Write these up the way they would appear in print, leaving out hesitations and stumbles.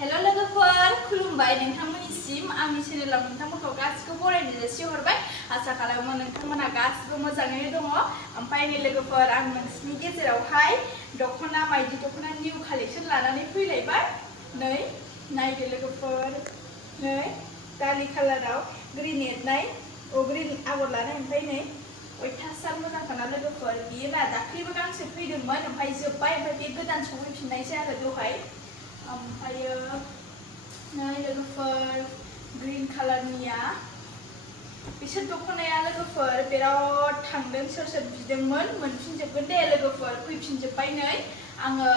hello लोगोफोर खुलुमबाय नोंथांमोननिसिम आंनि चेनेलाव नोंथांमोनखौ गासिबो बरायनो जासिहरबाय आसा खालामो नोंथांमोना गासिबो मोजाङैनो दङ ओमफ्राय नै लोगोफोर आं नोंसिनि गेजेरावहाय दख'ना माइदि दख'ना निउ कालेक्शन लानानै फैलायबाय नै नायदो लोगोफोर नै दालि कालाराव ग्रीन एरनाय ग्रीन आगर लानाय ओमफ्राय नै अयथासार मोजांखाना लोगोफोर बियो ना दाख्लैबो गांसे फैदोंमोन ओमफ्राय जोब्बाय ओमफ्राय बे गोदान सफैफिननायसै आरो दहाय ओमफ्रायो नै लोगोफोर ग्रीन कालारनिया बिसोर दख'नाया लोगोफोर बिराद थांदों सोर बिदोंमोन मोनफिनजोबगोन दे लोगोफोर फैफिनजोब्बाय नै आङो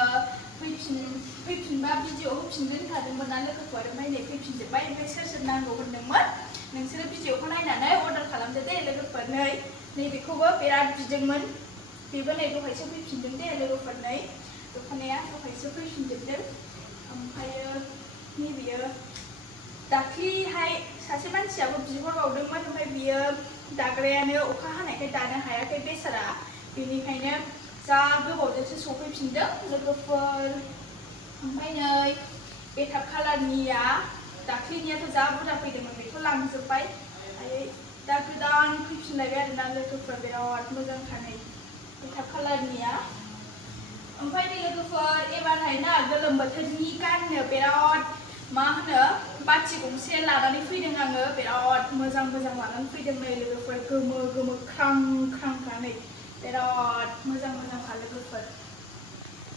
फैफिनबा भिडिअ होफिनगोन होनखादोंमोन ना लोगोफोर ओमफ्राय नै फैफिनजोब्बाय ओमफ्राय सोर नांगौ होनदोंमोन नोंसोरो भिडिअखौ नायनानै अर्डार खालामदो दे लोगोफोर नै बेखौबो बिराद बिदोंमोन बेबो नै दहायसो फैफिनदों दे लोगोफोर नै दख'नाया दहायसो फैफिनजोबदों ओमफ्रायो नैबेयो दाख्लैहाय सासे मानसियाबो बिहरबावदोंमोन ओमफ्राय बियो दाग्रायानो अखा हानायखाय दानो हायाखै बेसारा बेनिखायनो जा गोबावजोंसो सफैफिनदों लोगोफोर ओमफ्राय नै बेटाब कालारनिया दाख्लैनियाथ' जा बुरजा फैदोंमोन बेखौ लांजोब्बाय ओमफ्राय दा गोदान फैफिनलायबाय आरोना लोगोफोर बिराद मोजांखा नै बेटाब कालारनिया ओमफ्राय नै लोगोफोर एबारहाय ना गोलोम बोथोरनि गाननो बिराद मा होनो बाथि गंसे लानानै फैदों आङो बिराद मोजां लानानै फैदों नै लोगोफोर गोमो गोमो ख्रां ख्रांखा नै बिराद मोजांखा लोगोफोर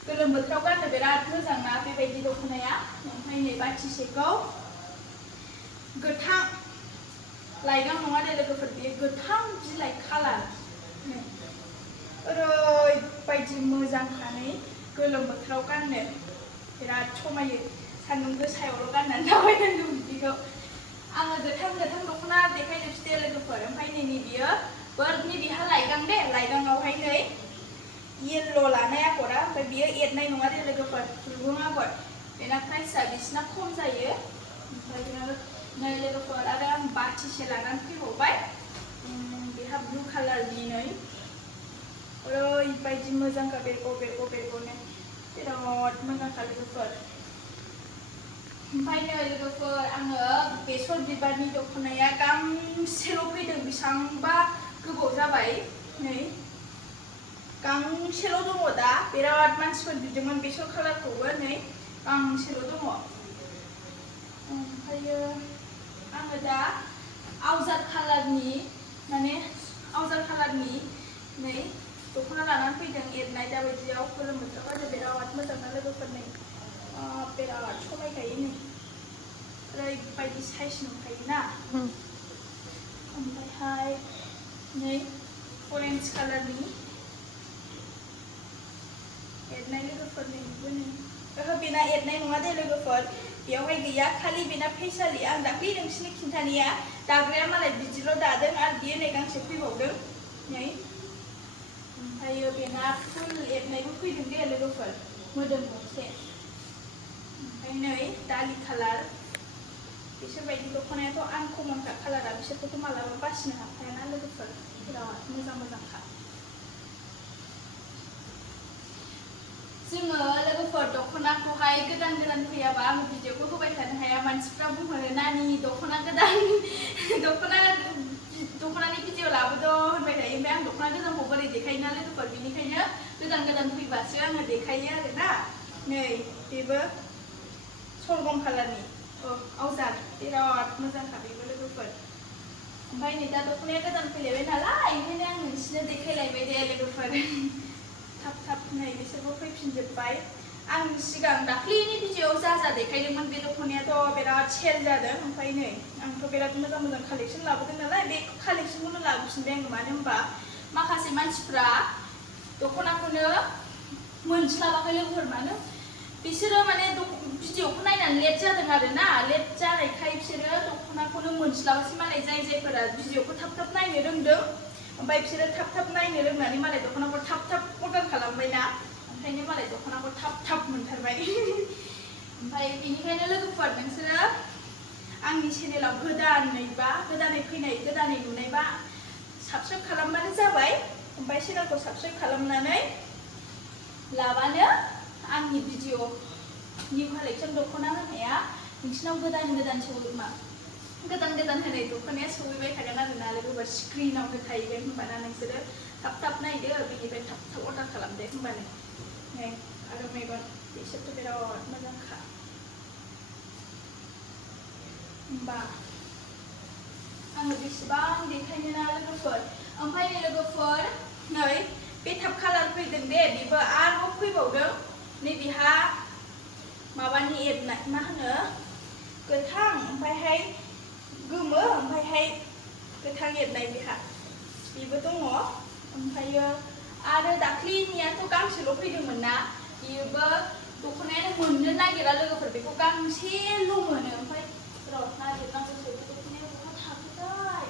गोलोम बोथोराव गाननो बिराद मोजां ना बेबायदि दख'नाया ओमफ्राय नै बाथिसेखौ गोथां लाइगां नङा दे लोगोफोर बेयो गोथां बिलाइ कालार नै ओरैबायदि मोजांखा नै गोलोम बोथोराव गाननो बिराद समायो सान्दुं गोसायावल' गाननानै थाबायनांगौ बिदिखौ आङो गोथां दख'ना देखायनोसै दे लोगोफोर ओमफ्राय नै बियो नैबेहा लाइगां दे लाइगाङावहाय नै येल्ल' लानाय आगरा ओमफ्राय बियो एरनाय नङा दे लोगोफोर रुगुं आगर बेना प्राइसआ बिसिना खम जायो ओमफ्राय नै लोगोफोर आरो आं बाथिसे लानानै फैबावबाय बेहा ब्लु कालारनि नै ओरैबायदि मोजांखा बेरग'नो बिराद मोजांखा लोगोफोर ओमफ्राय नै लोगोफोर आङो बेसर बिबारनि दख'नाया गांसेल' फैदों बेसेबांबा गोबाव जाबाय नै गांसेल' दङ दा बिराद मानसिफोर बिदोंमोन बेसर कालारखौबो नै गांसेल' दङ ओमफ्रायो आङो दा आवजार कालारनि नै दख'ना लानानै फैदों एरनाय दाबायदियाव गोलोम बोथोराव गाननो बिराद मोजां ना लोगोफोर नै बिराद समायखायो नै ओरैबायदि साइज नुखायो ना ओमफ्रायहाय नै अरेन्ज कालारनि एरनाय लोगोफोर नै बेबो नै बेना एरनाय नङा दे लोगोफोर बेयावहाय गैया खालि बेना फैसालि आं दाख्लै नोंसिनो खिन्थानाया दाग्राया मालाय बिदिल' दादों आरो बियो नै गांसे फैबावदों नै ओमफ्रायो बेना फुल एरनायबो फैदों दे लोगोफोर मोदोम गंसे ओमफ्राय नै दालि कालार बिसोरबायदि दख'नायाथ' आनकमनखा कालारा बिसोरखौथ' मालाबा बासिनो हाखायाना लोगोफोर बिराद मोजांखा जोङो लोगोफोर दख'नाखौहाय गोदान फैयाबा आं भिडिअखौ होबाय थानो हाया मानसिफ्रा बुंहरो नानि दख'ना गोदान दख'नानि भिडिअ लाबोदो होनबाय थायो ओमफ्राय आं दख'ना गोदानखौ बोरै देखायो ना लोगोफोर बेनिखायनो गोदान फैबासो आङो देखायो आरोना नै बेबो सरगम कालारनि आवजार बिराद मोजांखा बेबो लोगोफोर ओमफ्राय नै दा दख'नाया गोदान फैलायबाय नालाय ओंखायनो आं नोंसिनो देखायलायबाय दे लोगोफोर थाब नै बिसोरबो फैफिनजोब्बाय आं सिगां दाख्लैनि भिडिअआव जा देखायदोंमोन बे दख'नायाथ' बिराद सेल जादों ओमफ्राय नै आंथ' बिराद मोजां कालेक्शन लाबोदों नालाय बे कालेक्शनखौनो लाबोफिनबाय आङो मानो होनबा माखासे मानसिफ्रा दख'नाखौनो मोनस्लाबाखै लोगोफोर मानो बिसोरो माने भिडिअखौ नायनानै लेट जादों आरोना लेट जानायखाय बिसोरो दख'नाखौनो मोनस्लाबासै मालाय जायफोरा भिडिअखौ थाब नायनो रोंदों ओमफ्राय बिसोरो थाब नायनो रोंनानै मालाय दख'नाखौ थाब अर्डार खालामबाय ना ओंखायनो मालाय दख'नाखौ थाब मोनथारबाय ओमफ्राय बेनिखायनो लोगोफोर नोंसोरो आंनि चेनेलाव गोदानै फैनाय गोदानै नुनायबा साबस्क्राइब खालामबानो जाबाय ओमफ्राय चेनेलखौ साबस्क्राइब खालामनानै लाबानो आंनि भिडिअ निउ कालेक्शन दख'ना होनाया नोंसिनाव गोदान सौयो मा गोदान होनाय दख'नाया सौहैबाय थागोन आरोना लोगोफोर स्क्रिनाव होखाहैगोन होनबाना नोंसोरो थाब नायदो बेनिफ्राय थाब अर्डार खालामदो होनबानो नै आरो मेगन बिसोरथ' बिराद मोजांखा होमबा आङो बेसेबां देखायनो ना लोगोफोर ओमफ्राय नै लोगोफोर नै बे थाब कालार फैदों दे बेबो आरोबाव फैबावदों नैबेहा माबानि एरनाय मा होनो गोथां ओमफ्रायहाय गोमो ओमफ्रायहाय गोथां एरनाय बेबो दङ ओमफ्रायो आरो दाख्लिनियाथ' गांसेल' फैदोंमोन ना बेबो दख'नायानो मोननो नागिरा लोगोफोर बेखौ गांसेल' मोनो ओमफ्राय र' नागिरनांगौसो दख'नाया बहा थाखोथाय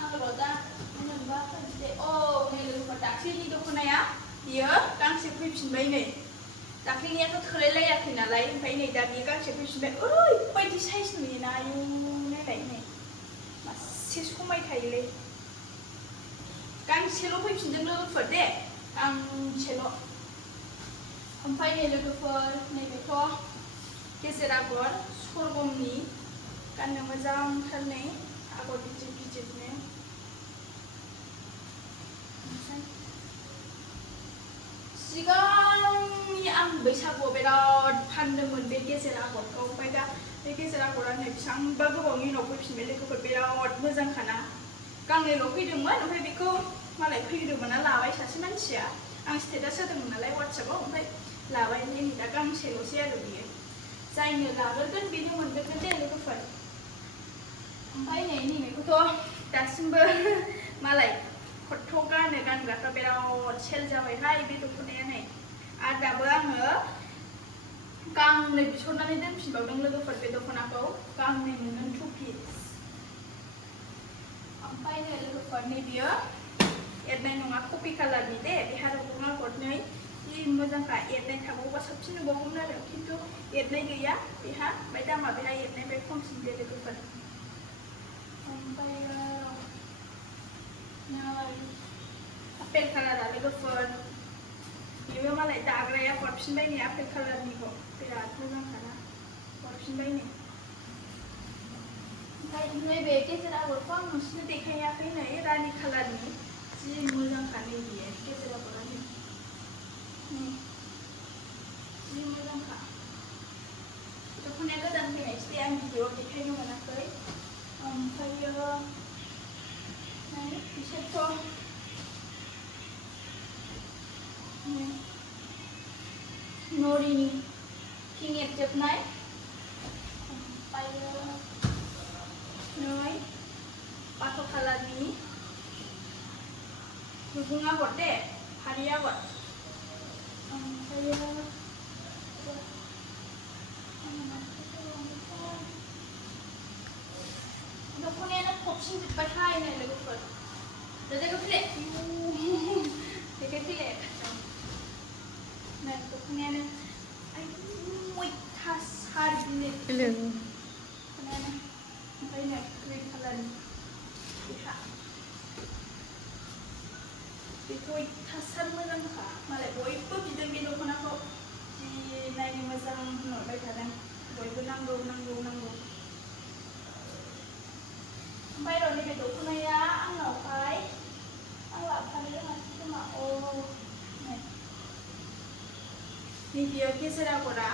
आं र' दा मोनबा फैनोसै नै लोगोफोर दाख्लिनि दख'नाया बियो गांसे फैफिनबाय नै दाख्लिनियाथ' थोलायलायाखै नालाय ओमफ्राय नै दा बियो गांसे फैफिनबाय ओरैबायदि साइज नुयोना आयौ नायलाय नै मासे समायखायोलै गांसेल' फैफिनदों लोगोफोर दे गांसेल' ओमफ्राय नै लोगोफोर नैबेथ' गेजेर आगर सरगमनि गाननो मोजांथार नै आगर गिदिरनो सिगांनि आं बैसागुआव बिराद फानदोंमोन बे गेजेर आगरखौ ओमफ्राय दा बे गेजेर आगरा नै बेसेबांबा गोबावनि उनाव फैफिनबाय लोगोफोर बिराद मोजांखाना गांनैल' फैदोंमोन ओमफ्राय बेखौ मालाय फैदोंमोन लाबाय सासे मानसिया आं स्टेटास होदोंमोन नालाय वाट्सएपआव ओमफ्राय लाबाय नै दा गांसेल'सै आरो बियो जायनो लागोरगोन बेनो मोनगोन दे लोगोफोर ओमफ्राय नै नैबेखौथ' दासिमबो मालाय खथ' गानग्राफ्रा बिराद सेल जाबायहाय बे दख'नाया नै आरो दाबो आङो गांनै बिहरनानै दोनफिनबावदों लोगोफोर बे दख'नाखौ गांनै मोनो 2 पिस ओमफ्राय नै लोगोफोर नै बियो एरनाय नङा कपि कालारनि दे बेहा रुगुं आगरनै जि मोजांखा एरनाय थाबावबा साबसिन नुबावगौमोन आरो खिन्थु एरनाय गैया बेहा ओमफ्राय दामा बेहा एरनायनिफ्राय खमसिन दे लोगोफोर ओमफ्रायो नै आपेल कालारा लोगोफोर बेबो मालाय दाग्राया हरफिनबाय नै आपेल कालारनिखौ बिराद मोजांखाना हरफिनबाय नै ओमफ्राय नैबे गेजेर आगरखौ आं नोंसिनो देखायाखै नै रानि कालारनि जि मोजांखा नै बियो गेजेर आगरा नै जि मोजांखा दख'नाया गोदान फैनायसो दे आं भिडिअ'आव देखायनो मोनाखै ओमफ्रायो नै बिसोरथ' नरिनि किं एरजोबनाय ओमफ्रायो नै बाथ' कालारनि रुगुं आगर दे फारि आगर ओमफ्रायो दख'नायानो फबसिनजोब्बायहाय नै लोगोफोर देखायफैलाय नै दख'नायानो अयथासार दख'नायानो ओमफ्राय नै ग्रिन कालारनि बेथ' अयथासार मोजांखा मालाय बयबो बिदों बे दख'नाखौ जि नायनो मोजां होनहरबाय थादों बयबो नांगौ ओमफ्राय र' नैबे दख'नाया आंनावहाय आं लाबोफानो रोङासै खोमा नैबेयो गेजेर आगरा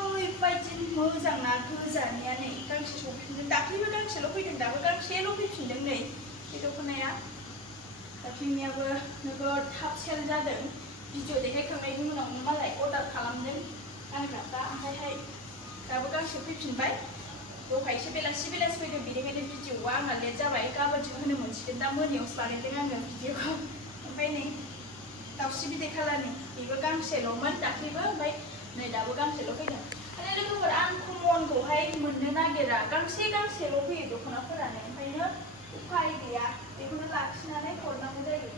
ओरैबायदि मोजां ना गोजानिया नै गांसे सफैफिनदों दाख्लैबो गांसेल' फैदों दाबो गांसेल' फैफिनदों नै बे दख'नाया दाख्लैनियाबो नोगोद थाब सेल जादों भिडिअ' देखायखांनायनि उनावनो मालाय अर्डार खालामदों गानग्राफ्रा ओमफ्रायहाय दाबो गांसे फैफिनबाय दहायसो बेलासि फैदों बेनिखायनो भिडिअ'आ आंना लेट जाबाय गाबोनसो होनो मोनसिगोन दा मोनायावसो बानायदों आङो भिडिअ'खौ ओमफ्राय नै दाउस्रि बिदै कालारनि बेबो गांसेल'मोन दाख्लैबो ओमफ्राय नै दाबो गांसेल' फैदों आरो लोगोफोर आं कमनखौहाय मोननो नागिरा गांसेल' फैयो दख'नाफोरानो ओंखायनो उफाय गैया बेखौनो लाखिनानै हरनांगौ जायो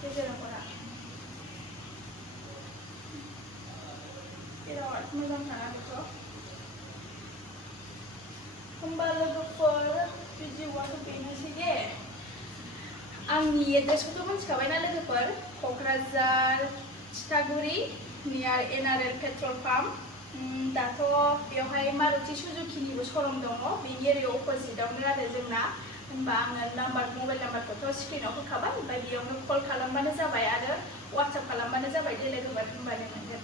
गेजेर आगरा बिराद मोजांथार बेथ' होमबा लोगोफोर भिडिअ'आथ' बेनोसै दे आंनि एड्रेसखौथ' मिथिखाबायना लोगोफोर क'क्राझार थिथागुरि नियार NRL पेट्रल पाम्प दाथ' बेवहाय मारुति सुजुकिनिबो श'रुम दङ बेनि एरिया अपोजिटावनो आरो जोंना होनबा आङो मबाइल नाम्बारखौथ' स्क्रिनाव होखाबाय ओमफ्राय बेयावनो कल खालामबानो जाबाय आरो वाट्सएप खालामबानो जाबाय दे लोगोफोर होनबानो मोनगोन